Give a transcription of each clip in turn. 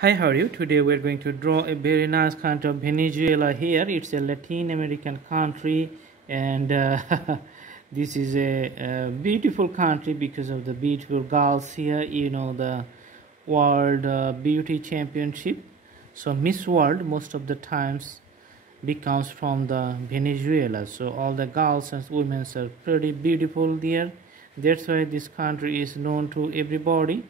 Hi, how are you? Today we're going to draw a very nice country of Venezuela here. It's a Latin American country, and this is a beautiful country because of the beautiful girls here. You know, the World Beauty Championship. So Miss World most of the times becomes from the Venezuela. So all the girls and women are pretty beautiful there. That's why this country is known to everybody.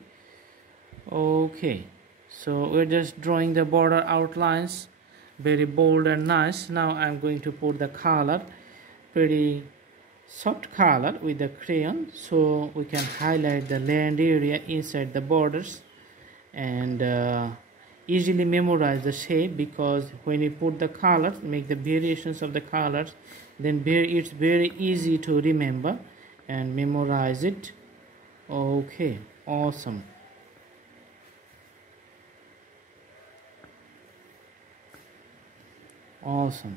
Okay, so we're just drawing the border outlines, very bold and nice. Now I'm going to put the color, pretty soft color with the crayon, so we can highlight the land area inside the borders and easily memorize the shape, because when you put the colors, make the variations of the colors, then it's very easy to remember and memorize it. Okay, awesome. Awesome.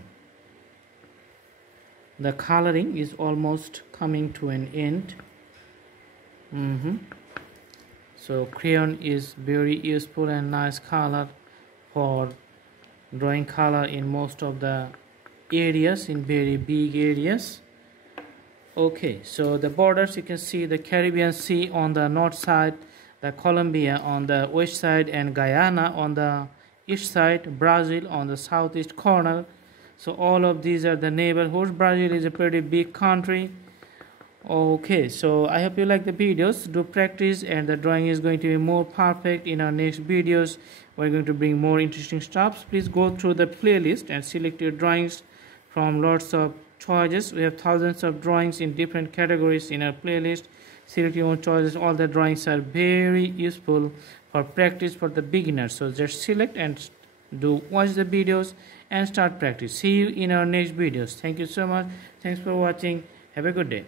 The coloring is almost coming to an end. So crayon is very useful and nice color for drawing color in most of the areas, in very big areas. Okay, so the borders, you can see the Caribbean Sea on the north side, the Colombia on the west side, and Guyana on the east side, Brazil on the southeast corner. So all of these are the neighborhoods. Brazil is a pretty big country. Okay, so I hope you like the videos. Do practice, and the drawing is going to be more perfect in our next videos. We're going to bring more interesting stuff. Please go through the playlist and select your drawings from lots of choices. We have thousands of drawings in different categories in our playlist. Select your own choices. All the drawings are very useful for practice for the beginners. So just select and watch the videos and start practice. See you in our next videos. Thank you so much. Thanks for watching. Have a good day.